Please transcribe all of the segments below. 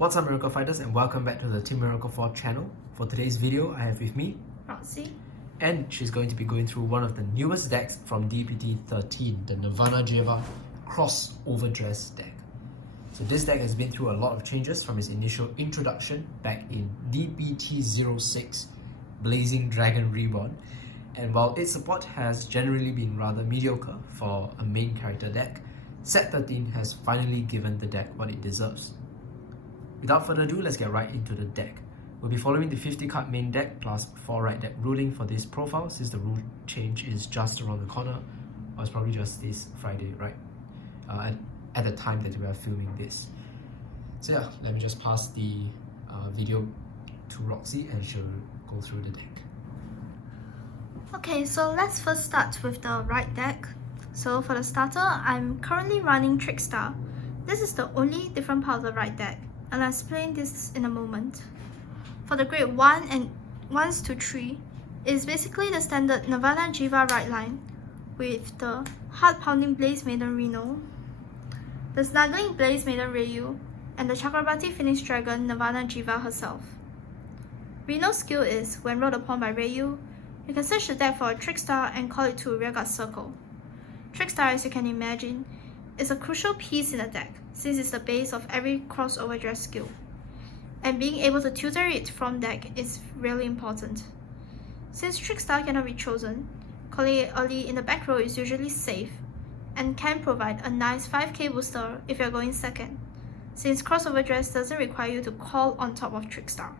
What's up, Miracle Fighters, and welcome back to the Team Miracle 4 channel. For today's video, I have with me Roxy, and she's going to be going through one of the newest decks from DBT13, the Nirvana Jheva CrossOverDress deck. So this deck has been through a lot of changes from its initial introduction back in DBT06, Blazing Dragon Reborn, and while its support has generally been rather mediocre for a main character deck, Set 13 has finally given the deck what it deserves. Without further ado, let's get right into the deck. We'll be following the 50 card main deck plus 4 right deck ruling for this profile, since the rule change is just around the corner, or it's probably just this Friday, right? At the time that we are filming this. So yeah, let me just pass the video to Roxy and she'll go through the deck. Okay, so let's first start with the right deck. So for the starter, I'm currently running Trickstar. This is the only different part of the right deck, and I'll explain this in a moment. For the grade 1 and 1s to 3, it's basically the standard Nirvana Jheva right line with the heart-pounding Blaze Maiden Reno, the snuggling Blaze Maiden Ryu, and the Chakrabarthi Phoenix Dragon Nirvana Jheva herself. Reno's skill is, when rolled upon by Ryu, you can search the deck for a Trickstar and call it to a rearguard circle. Trickstar, as you can imagine, is a crucial piece in the deck, since it's the base of every CrossOverDress skill, and being able to tutor it from deck is really important. Since Trickstar cannot be chosen, calling it early in the back row is usually safe, and can provide a nice 5k booster if you're going second, since CrossOverDress doesn't require you to call on top of Trickstar.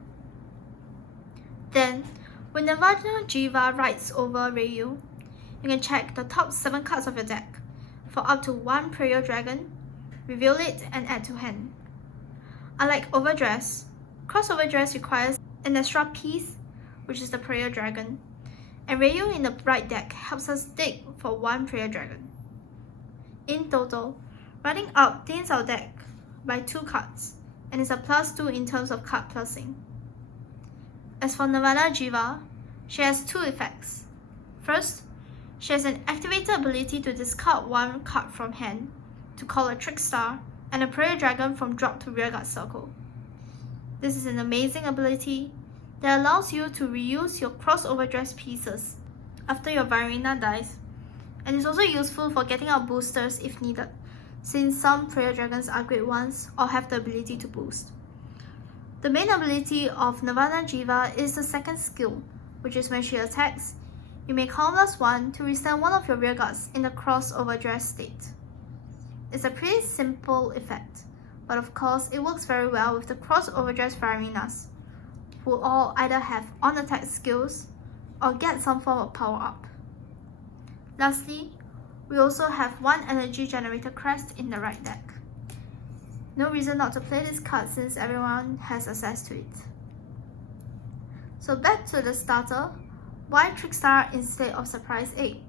Then, when Nirvana Jheva rides over Ryu, you can check the top 7 cards of your deck for up to 1 Prayer Dragon, reveal it and add to hand. Unlike Overdress, CrossOverDress requires an extra piece, which is the Prayer Dragon, and Ryu in the right deck helps us dig for 1 Prayer Dragon. In total, running up thins our deck by 2 cards, and is a +2 in terms of card plussing. As for Nirvana Jheva, she has 2 effects. First, she has an activated ability to discard 1 card from hand to call a Trickstar and a Prayer Dragon from drop to rearguard circle. This is an amazing ability that allows you to reuse your CrossOverDress pieces after your Vairina dies, and is also useful for getting out boosters if needed, since some Prayer Dragons are grade 1s or have the ability to boost. The main ability of Nirvana Jheva is the second skill, which is when she attacks, you may call +1 to restand one of your rearguards in the CrossOverDress state. It's a pretty simple effect, but of course it works very well with the CrossOverDress Vairinas, who all either have on-attack skills or get some form of power-up. Lastly, we also have 1 Energy Generator Crest in the right deck. No reason not to play this card since everyone has access to it. So back to the starter, why Trickstar instead of Surprise 8?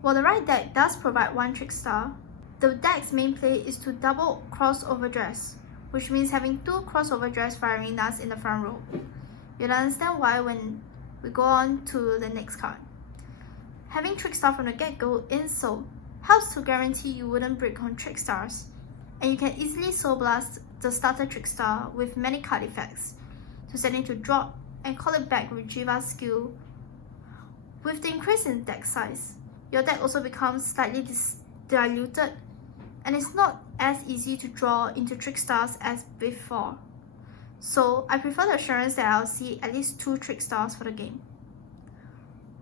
While the right deck does provide 1 Trickstar, the deck's main play is to double CrossOverDress, which means having 2 CrossOverDress Vairinas in the front row. You'll understand why when we go on to the next card. Having Trickstar from the get-go in Soul helps to guarantee you wouldn't break on Trickstars, and you can easily Soul Blast the starter Trickstar with many card effects to send it to drop and call it back with Jheva's skill. With the increase in deck size, your deck also becomes slightly diluted, and it's not as easy to draw into Trickstars as before. So I prefer the assurance that I'll see at least 2 Trickstars for the game.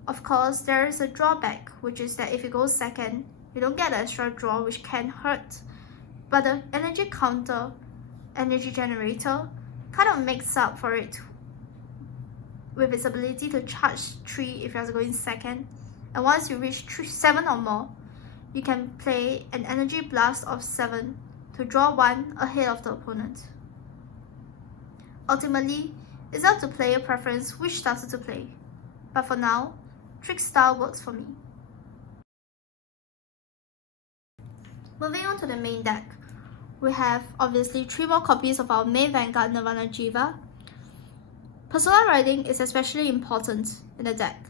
Of course, there is a drawback, which is that if you go second, you don't get the extra draw, which can hurt, but the energy counter, energy generator, kind of makes up for it with its ability to charge 3 if you're going second, and once you reach 7 or more, you can play an energy blast of 7 to draw 1 ahead of the opponent. Ultimately, it's up to player preference which starter to play, but for now, Trickstar works for me. Moving on to the main deck, we have obviously 3 more copies of our main Vanguard Nirvana Jheva. Persona riding is especially important in the deck,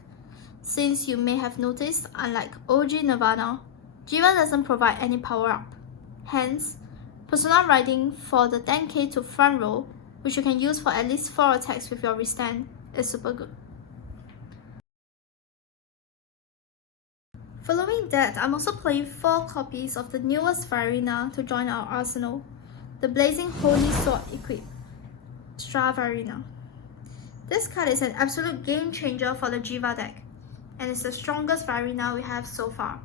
since you may have noticed, unlike OG Nirvana, Jheva doesn't provide any power up. Hence, Persona riding for the 10k to front row, which you can use for at least 4 attacks with your restand, is super good. Following that, I'm also playing 4 copies of the newest Vairina to join our arsenal, the Blazing Holy Sword equipped Jheva-Stravairina. This card is an absolute game changer for the Jheva deck, and it's the strongest Vairina we have so far.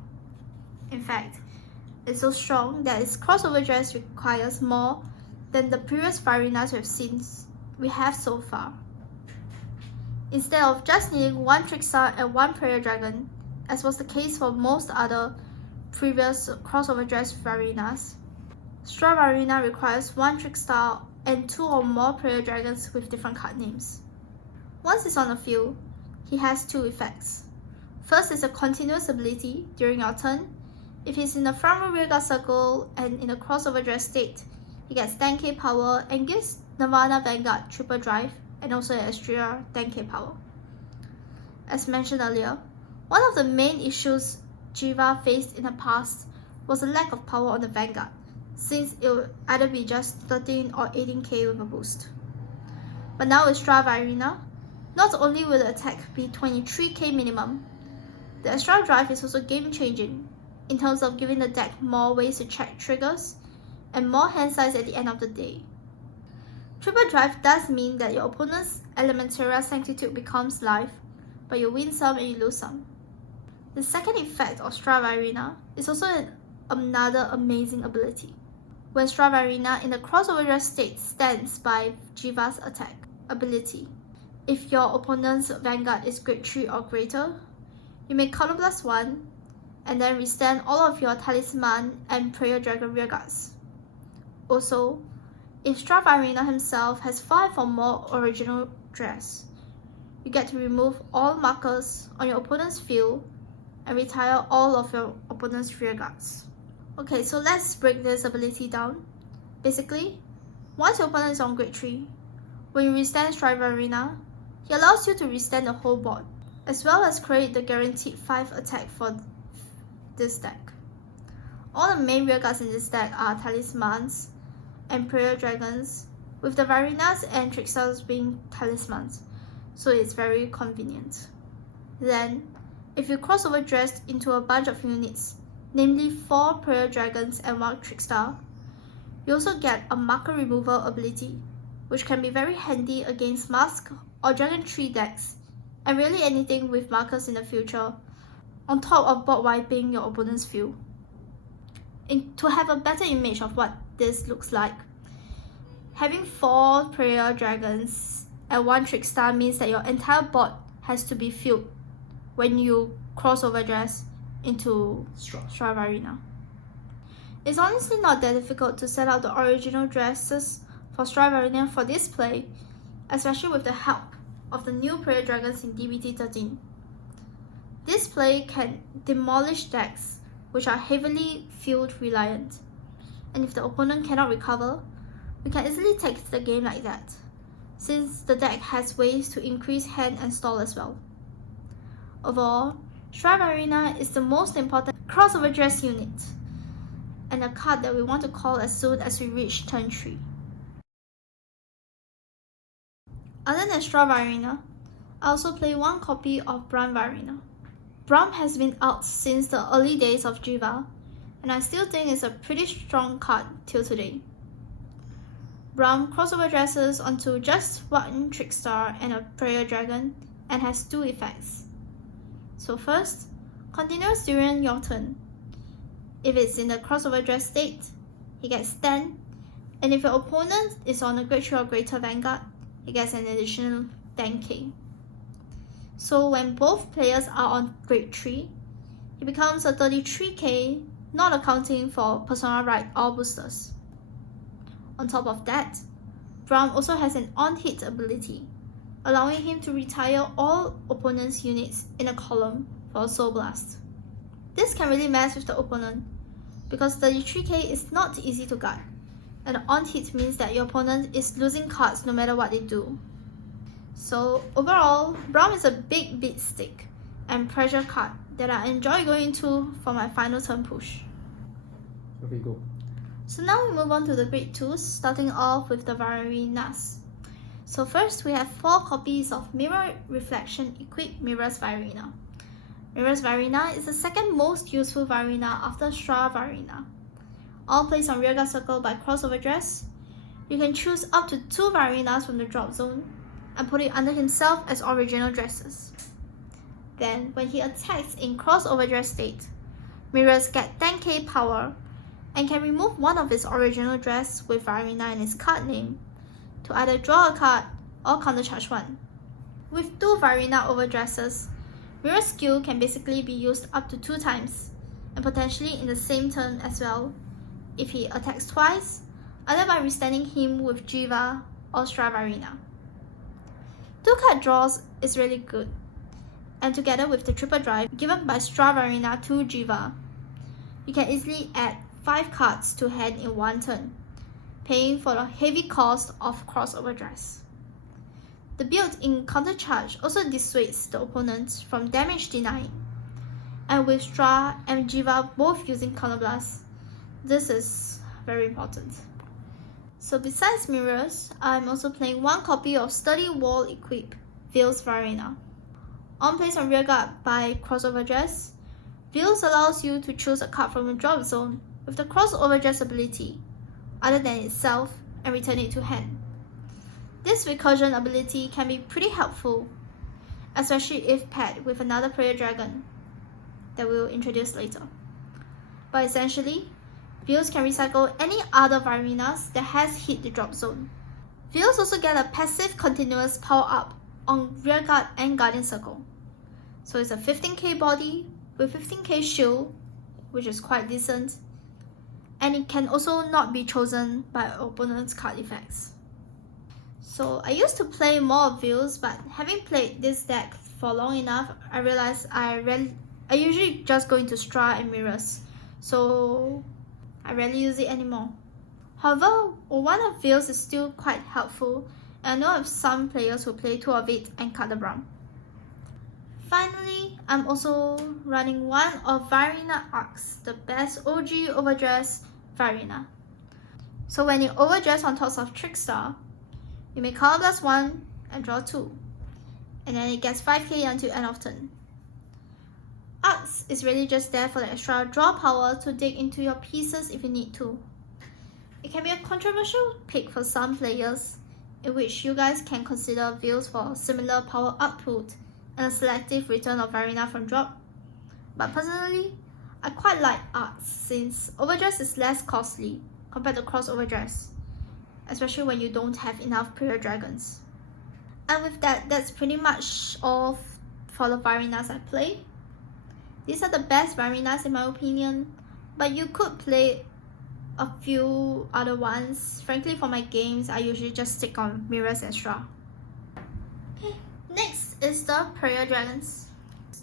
In fact, it's so strong that its XoverDress requires more than the previous Vairinas we have so far. Instead of just needing 1 Trickstar and 1 Prayer Dragon, as was the case for most other previous XoverDress Vairinas, Jheva-Stravairina requires 1 Trickstar and 2 or more Prayer Dragons with different card names. Once it's on the field, he has 2 effects. First is a continuous ability during your turn. If he's in the front row rearguard circle and in a XoverDress state, he gets 10k power and gives Nirvana Vanguard triple drive and also an extra 10k power. As mentioned earlier, one of the main issues Jheva faced in the past was the lack of power on the Vanguard, since it would either be just 13 or 18k with a boost. But now with Jheva-Stravairina, not only will the attack be 23k minimum, the extra drive is also game changing in terms of giving the deck more ways to check triggers and more hand size at the end of the day. Triple drive does mean that your opponent's Elementaria Sanctitude becomes live, but you win some and you lose some. The second effect of Jheva-Stravairina is also another amazing ability. When Jheva-Stravairina in the XoverDress state stands by Jheva's attack ability, if your opponent's Vanguard is grade 3 or greater, you may counterblast 1 and then restand all of your Talisman and Prayer Dragon rearguards. Also, if Jheva-Stravairina himself has 5 or more original dress, you get to remove all markers on your opponent's field and retire all of your opponent's rearguards. Okay, so let's break this ability down. Basically, once your opponent is on grade 3, when you restand Jheva-Stravairina, he allows you to restand the whole board, as well as create the guaranteed 5 attack for this deck. All the main rearguards in this deck are Talismans and Prayer Dragons, with the Vairinas and Trickstars being Talismans, so it's very convenient. Then, if you XoverDress into a bunch of units, namely 4 Prayer Dragons and 1 Trickstar, you also get a marker removal ability, which can be very handy against Mask or Dragon Tree decks, and really anything with markers in the future, on top of board wiping your opponent's field. To have a better image of what this looks like, having 4 Prayer Dragons and 1 Trickstar means that your entire board has to be filled when you XoverDress into Jheva-Stravairina. It's honestly not that difficult to set out the original dresses for Jheva-Stravairina for this play, especially with the help of the new Prayer Dragons in DBT13. This play can demolish decks which are heavily field reliant, and if the opponent cannot recover, we can easily take the game like that, since the deck has ways to increase hand and stall as well. Overall, Jheva-Stravairina is the most important XoverDress unit, and a card that we want to call as soon as we reach turn 3. Other than Jheva-Stravairina, I also play 1 copy of Vairina. Braum has been out since the early days of Jheva, and I still think it's a pretty strong card till today. Braum XoverDresses onto just 1 Trickstar and a Prayer Dragon and has 2 effects. So first, continues during your turn. If it's in the XoverDress state, he gets 10, and if your opponent is on a grade 3 or greater Vanguard, he gets an additional 10k. So when both players are on grade 3, it becomes a 33k, not accounting for Persona Ride or boosters. On top of that, Braum also has an on-hit ability, allowing him to retire all opponent's units in a column for a Soul Blast. This can really mess with the opponent, because 33k is not easy to guard, and the on-hit means that your opponent is losing cards no matter what they do. So overall, Braum is a big beat stick and pressure card that I enjoy going to for my final turn push. Okay, go. So now we move on to the grade 2s, starting off with the Vairinas. So first we have 4 copies of Mirror Reflection equipped Mirror's Vairina. Mirror's Vairina is the second most useful Vairina after Xoverdrass. All placed on rearguard circle by XoverDress. You can choose up to 2 Vairinas from the drop zone and put it under himself as originalDresses. Then, when he attacks in XoverDress state, Mirrors get 10k power and can remove one of his originalDress with Vairina in his card name to either draw a card or countercharge one. With 2 Vairina overdresses, Mirror's skill can basically be used up to 2 times and potentially in the same turn as well if he attacks twice, either by withstanding him with Jheva or Stravairina. 2 card draws is really good, and together with the triple drive given by Stravairina to Jheva, you can easily add 5 cards to hand in one turn, paying for the heavy cost of XoverDress. The built-in countercharge also dissuades the opponent from damage denying, and with Stra and Jheva both using counterblast, this is very important. So besides Mirrors, I'm also playing 1 copy of Sturdy Wall equipped Veil's Vairina. On place on rearguard by XoverDress, Veils allows you to choose a card from the drop zone with the XoverDress ability, other than itself, and return it to hand. This recursion ability can be pretty helpful, especially if paired with another Prayer Dragon that we'll introduce later. But essentially, Veils can recycle any other Vairinas that has hit the drop zone. Veils also get a passive continuous power up on rearguard and guardian circle. So it's a 15k body with 15k shield, which is quite decent, and it can also not be chosen by opponent's card effects. So I used to play more of Veils, but having played this deck for long enough, I realized I usually just go into Stra and Mirrors, so I rarely use it anymore. However, one of Veils is still quite helpful, and I know of some players who play 2 of it and cut the brown. Finally, I'm also running one of Vairina Arcs, the best OG overdress Vairina. So when you overdress on top of Trickstar, you may counterblast 1 and draw 2, and then it gets 5k until end of turn. Arcs is really just there for the extra draw power to dig into your pieces if you need to. It can be a controversial pick for some players, in which you guys can consider Veils for similar power output and a selective return of Vairina from drop. But personally, I quite like Arcs since overdress is less costly compared to XoverDress, especially when you don't have enough Prayer Dragons. And with that, that's pretty much all for the Vairinas I play. These are the best Vairinas in my opinion, but you could play a few other ones. Frankly, for my games, I usually just stick on Mirrors and Stra. Okay, next is the Prayer Dragons.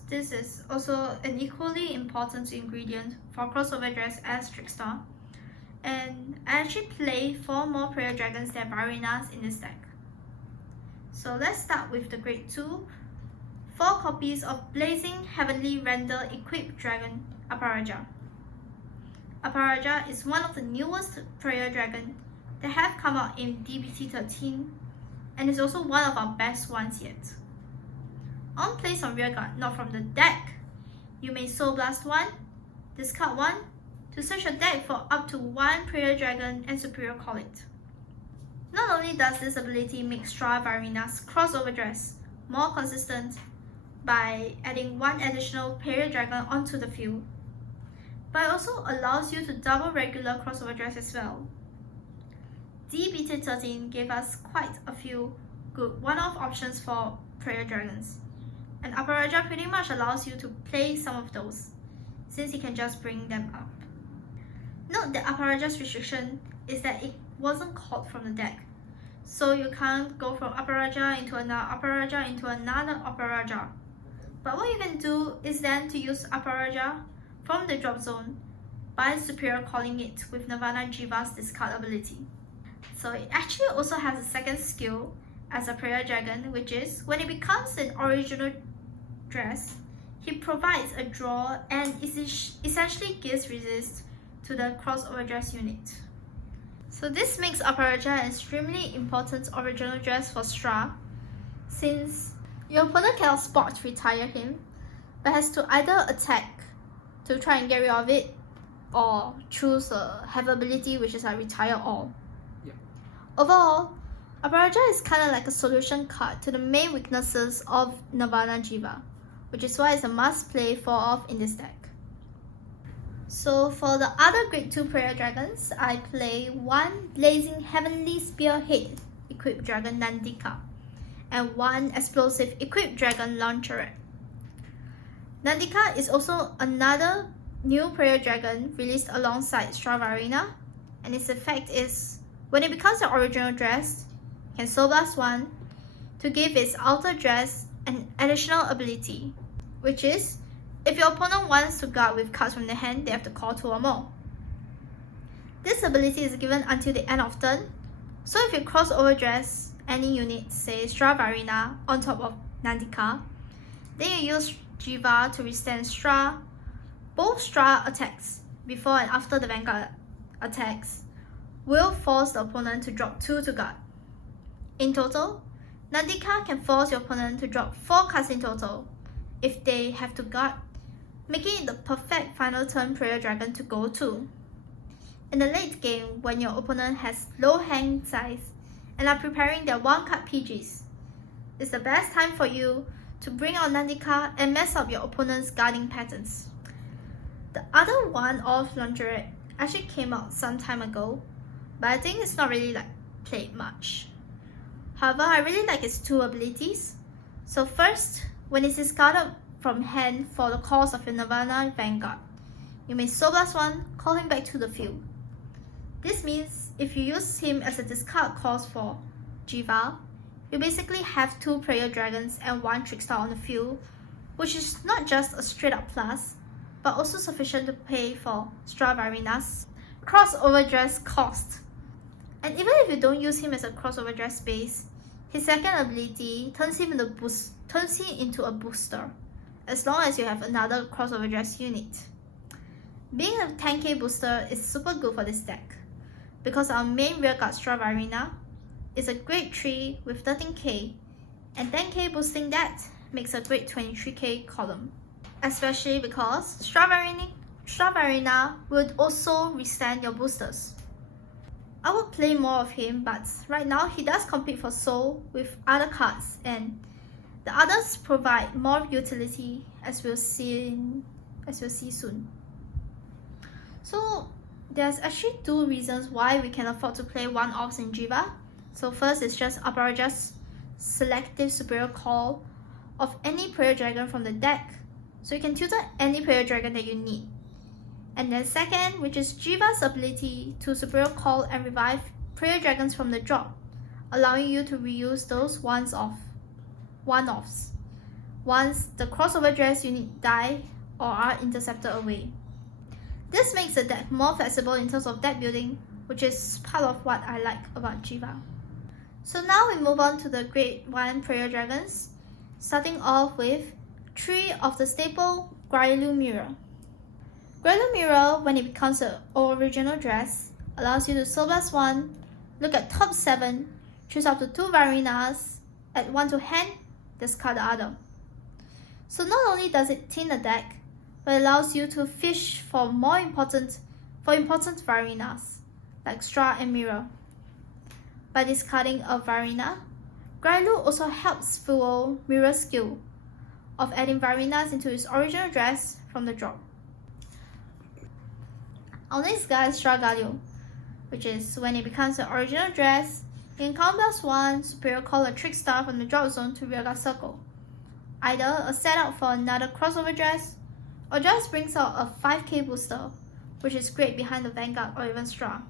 This is also an equally important ingredient for XoverDress as Trickstar, and I actually play 4 more Prayer Dragons than Vairinas in this deck. So let's start with the grade 2. 4 copies of Blazing Heavenly Render equipped Dragon, Aparaja. Aparaja is one of the newest Prayer Dragon that have come out in DBT13 and is also one of our best ones yet. On place on rearguard, not from the deck, you may Soul Blast 1, discard 1 to search your deck for up to 1 Prayer Dragon and Superior Call it. Not only does this ability make Stravairina's XoverDress more consistent by adding 1 additional Prayer Dragon onto the field, but it also allows you to double regular XoverDress as well. DBT13 gave us quite a few good one-off options for Prayer Dragons, and Aparaja pretty much allows you to play some of those, since you can just bring them up. Note that Aparaja's restriction is that it wasn't called from the deck, so you can't go from Aparaja into another Aparaja into another Aparaja. But what you can do is then to use Aparaja from the drop zone by Superior Calling it with Nirvana Jheva's discard ability. So it actually also has a second skill as a Prayer Dragon, which is when it becomes an original dress, he provides a draw and essentially gives resist to the XoverDress unit. So this makes Aparaja an extremely important original dress for Stra, since your opponent cannot spot retire him, but has to either attack to try and get rid of it, or choose have ability which is like retire all. Yeah. Overall, Aparaja is kind of like a solution card to the main weaknesses of Nirvana Jheva, which is why it's a must play 4-off in this deck. So for the other grade 2 Prayer Dragons, I play one Blazing Heavenly Spearhead equipped Dragon Nandika and one Explosive equipped Dragon Launcheret. Nandika is also another new Prayer Dragon released alongside Vairina, and its effect is when it becomes an original dress, it can Soul Blast 1 to give its outer dress an additional ability, which is if your opponent wants to guard with cards from their hand, they have to call 2 or more. This ability is given until the end of turn, so if you XoverDress any unit, say Vairina, on top of Nandika, then you use Jheva to withstand both Stra attacks before and after the Vanguard attacks will force the opponent to drop 2 to guard. In total, Nandika can force your opponent to drop 4 cards in total if they have to guard, making it the perfect final turn Prayer Dragon to go to. In the late game, when your opponent has low hand size and are preparing their 1-card PGs, it's the best time for you to bring out Nandika and mess up your opponent's guarding patterns. The other one-off Launcheret actually came out some time ago, but I think it's not really like played much. However, I really like its 2 abilities. So first, when it's discarded from hand for the cost of your Nirvana Vanguard, you may Soul Blast 1, call him back to the field. This means if you use him as a discard cost for Jheva, you basically have 2 Prayer Dragons and 1 Trickstar on the field, which is not just a straight up plus, but also sufficient to pay for Vairinas XoverDress cost. And even if you don't use him as a XoverDress base, his second ability turns him into a booster, as long as you have another XoverDress unit. Being a 10k booster is super good for this deck, because our main rearguard Vairina is a grade 3 with 13k, and 10k boosting that makes a grade 23k column. Especially because Vairina would also withstand your boosters. I would play more of him, but right now he does compete for soul with other cards, and the others provide more utility, as we'll see soon. So there's actually 2 reasons why we can afford to play 1-offs in Jheva. So first is just Aparaja's selective superior call of any Prayer Dragon from the deck, so you can tutor any Prayer Dragon that you need. And then second, which is Jheva's ability to superior call and revive Prayer Dragons from the drop, allowing you to reuse those one-offs once the XoverDress unit die or are intercepted away. This makes the deck more flexible in terms of deck building, which is part of what I like about Jheva. So now we move on to the grade 1 Prayer Dragons, starting off with 3 of the staple Grailu Mirror. Grailu Mirror, when it becomes an original dress, allows you to Soul Blast 1, look at top 7, choose up to 2 Vairinas, add 1 to hand, discard the other. So not only does it thin the deck, but it allows you to fish for important Vairinas, like Stra and Mirror. By discarding a Vairina, Grailu also helps fuel Mirror's skill of adding Vairinas into his original dress from the drop. Our next guy is Galio, which is when it becomes an original dress, you can Counter Blast 1, superior call a Trickstar from the drop zone to rearguard circle. Either a setup for another XoverDress, or just brings out a 5k booster, which is great behind the Vanguard or even Stra.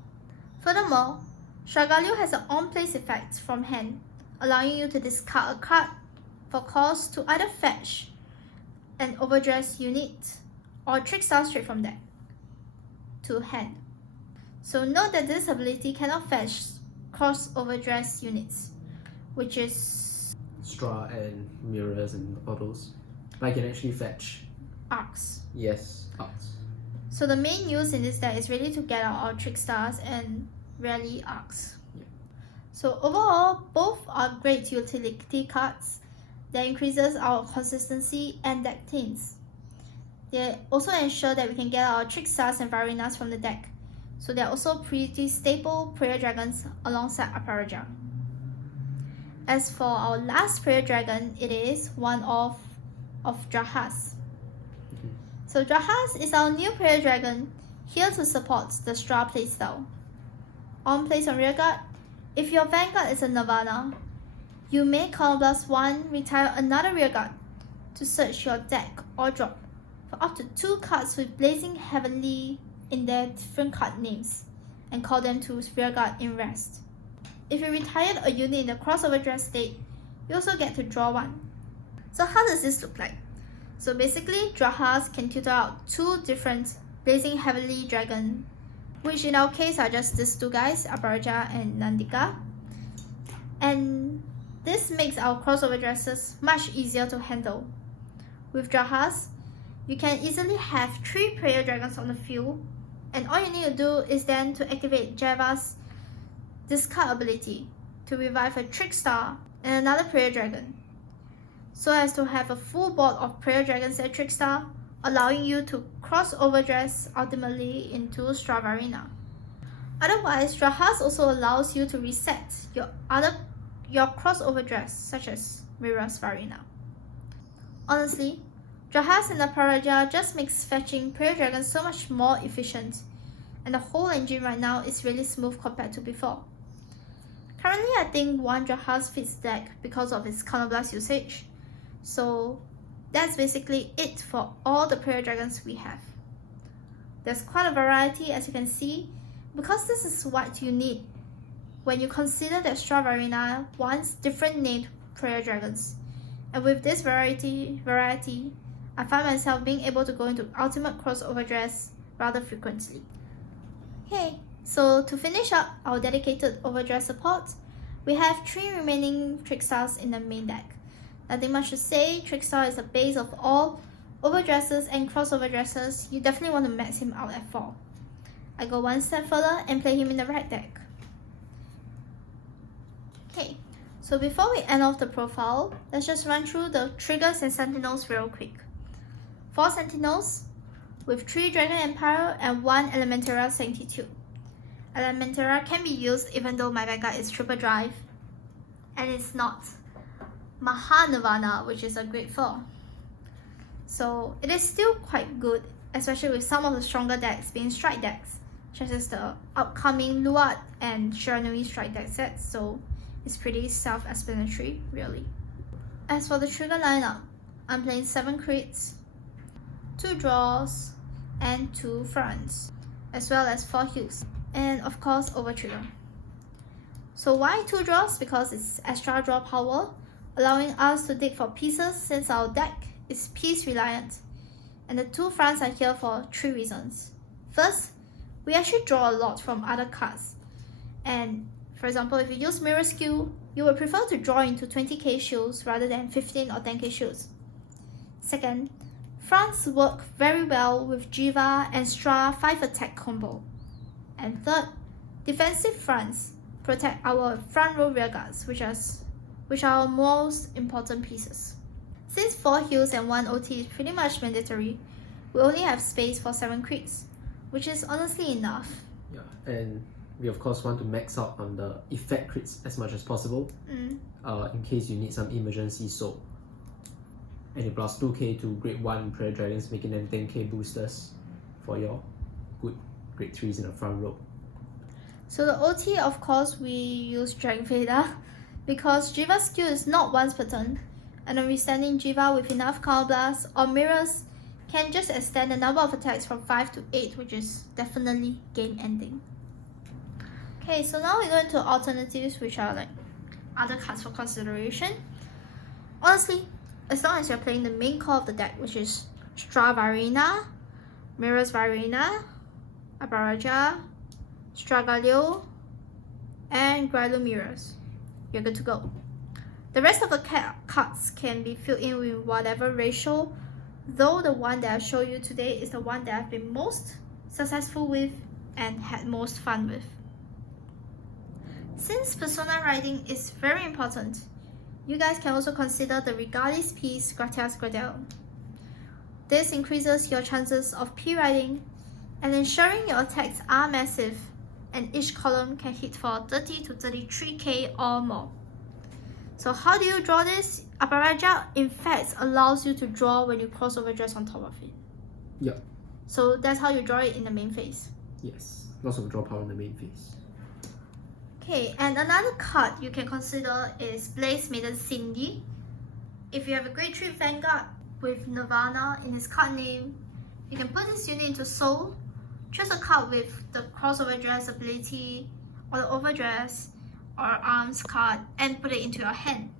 Furthermore, Galio has an on-place effect from hand, allowing you to discard a card for cost to either fetch an overdress unit or Trickstar straight from deck to hand. So note that this ability cannot fetch XoverDress units, which is Stra and mirrors and all those. But I can actually fetch. arcs. Yes, arcs. So the main use in this deck is really to get out our Trickstars and rarely arcs. Yeah. So overall, both are great utility cards that increases our consistency and deck cleans. They also ensure that we can get our Trickstars and Vairinas from the deck, so they're also pretty staple Prayer Dragons alongside Aparaja. As for our last Prayer Dragon, it is one of Jahaz. So Jahaz is our new Prayer Dragon, here to support the Stra playstyle. On place on rearguard, if your Vanguard is a Nirvana, you may counterblast 1, retire another rearguard to search your deck or drop for up to 2 cards with Blazing Heavenly in their different card names and call them to rearguard in rest. If you retired a unit in the XoverDress state, you also get to draw 1. So how does this look like? So basically, Jahaz can tutor out 2 different Blazing Heavenly Dragon, which in our case are just these 2 guys, Aparaja and Nandika. And this makes our XoverDresses much easier to handle. With Jahaz, you can easily have 3 Prayer Dragons on the field, and all you need to do is then to activate Jheva's discard ability to revive a Trickstar and another Prayer Dragon, so as to have a full board of Prayer Dragons and Trickstar, allowing you to XoverDress ultimately into Vairina. Otherwise, Jahaz also allows you to reset your XoverDress, such as Mirror's Vairina. Honestly, Jahaz and Aparaja just makes fetching Prayer Dragons so much more efficient, and the whole engine right now is really smooth compared to before. Currently, I think 1 Jahaz fits the deck because of its counterblast usage, so that's basically it for all the Prayer Dragons we have. There's quite a variety, as you can see, because this is what you need when you consider that Vairina wants different named Prayer Dragons. And with this variety, I find myself being able to go into ultimate XoverDress rather frequently. Okay, so to finish up our dedicated overdress support, we have 3 remaining Trickstars in the main deck. Nothing much to say, Trickstar is the base of all overdresses and XoverDresses. You definitely want to max him out at 4. I go one step further and play him in the right deck. Okay, so before we end off the profile, let's just run through the Triggers and Sentinels real quick. 4 Sentinels with 3 Dragon Empire and 1 Elementara Sanctitude. Elementara can be used even though my Vanguard is triple drive, and it's not Nirvana, which is a grade 4. So it is still quite good, especially with some of the stronger decks being strike decks, such as the upcoming Luat and Shiranui strike deck sets, so it's pretty self-explanatory, really. As for the trigger lineup, I'm playing 7 crits, 2 draws, and 2 fronts, as well as 4 heals, and of course over trigger. So why 2 draws? Because it's extra draw power, allowing us to dig for pieces since our deck is piece reliant. And the 2 fronts are here for 3 reasons. First, we actually draw a lot from other cards. And for example, if you use Mirror skill, you would prefer to draw into 20k shields rather than 15 or 10k shields. Second, fronts work very well with Jheva and Stra 5 attack combo. And third, defensive fronts protect our front row rearguards, which are our most important pieces. Since 4 heals and 1 OT is pretty much mandatory, we only have space for 7 crits, which is honestly enough. Yeah, and we of course want to max out on the effect crits as much as possible, in case you need some emergency soul. And you plus 2k to grade 1 Prayer Dragons, making them 10k boosters for your good grade 3s in the front row. So the OT, of course, we use Drag Vader because Jheva's skill is not once per turn, and a restanding Jheva with enough counterblast or mirrors can just extend the number of attacks from 5 to 8, which is definitely game ending. Okay, so now we go into alternatives, which are like other cards for consideration. Honestly, as long as you're playing the main core of the deck, which is Vairina, Mirror's Vairina, Aparaja, Stragalio, and Grylo Mirrors, you're good to go. The rest of the cards can be filled in with whatever ratio, though the one that I show you today is the one that I've been most successful with and had most fun with. Since persona writing is very important, you guys can also consider the Regalis piece Gratias Gradel. This increases your chances of P-writing and ensuring your attacks are massive and each column can hit for 30 to 33k or more. So how do you draw this? Aparaja in fact allows you to draw when you cross over dress on top of it. Yeah. So that's how you draw it in the main phase. Yes, lots of draw power in the main phase. Okay, and another card you can consider is Blaze Maiden Cindy. If you have a Grade 3 Vanguard with Nirvana in his card name, you can put this unit into Soul, choose a card with the crossover dress ability or the overdress or arms card and put it into your hand.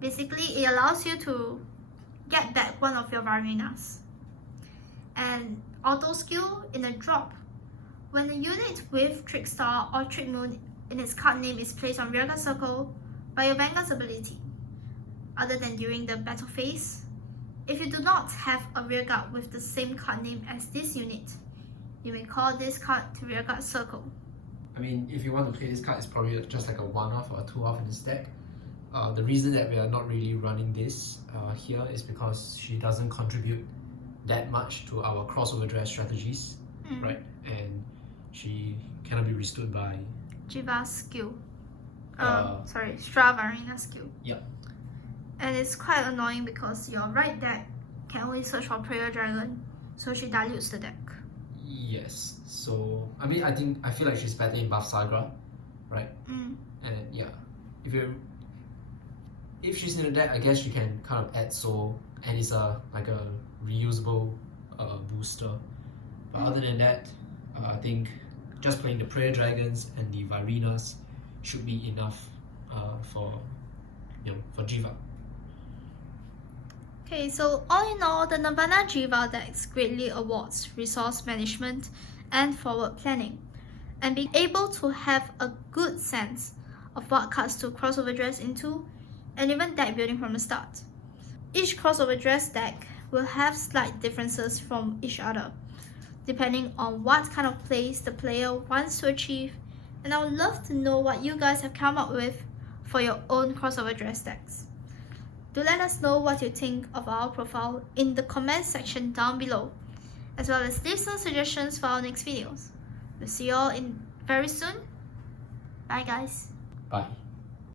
Basically, it allows you to get back one of your Vairinas. And auto skill in a drop. When a unit with Trickstar or Trick Moon in its card name is placed on rearguard circle by your Vanguard's ability, other than during the battle phase, if you do not have a rearguard with the same card name as this unit, you may call this card to rearguard circle. I mean, if you want to play this card, it's probably just like a 1-off or a 2-off in this deck. The reason that we are not really running this here is because she doesn't contribute that much to our crossover dress strategies, right? And she cannot be withstood by Jheva's skill. Jheva-Stravairina skill. Yeah. And it's quite annoying because your right deck can only search for Prayer Dragon, so she dilutes the deck. Yes. So I mean, I feel like she's better in buff Sagra, right? And yeah, if she's in the deck, I guess you can kind of add Soul, and it's like a reusable booster. But other than that, I think just playing the Prayer Dragons and the Vairinas should be enough for Jheva. Okay, so all in all, the Nirvana Jheva decks greatly awards resource management and forward planning, and being able to have a good sense of what cards to crossover dress into, and even deck building from the start. Each crossover dress deck will have slight differences from each other, depending on what kind of plays the player wants to achieve, and I would love to know what you guys have come up with for your own crossover dress decks. Do let us know what you think of our profile in the comment section down below, as well as leave some suggestions for our next videos. We'll see you all very soon. Bye guys. Bye.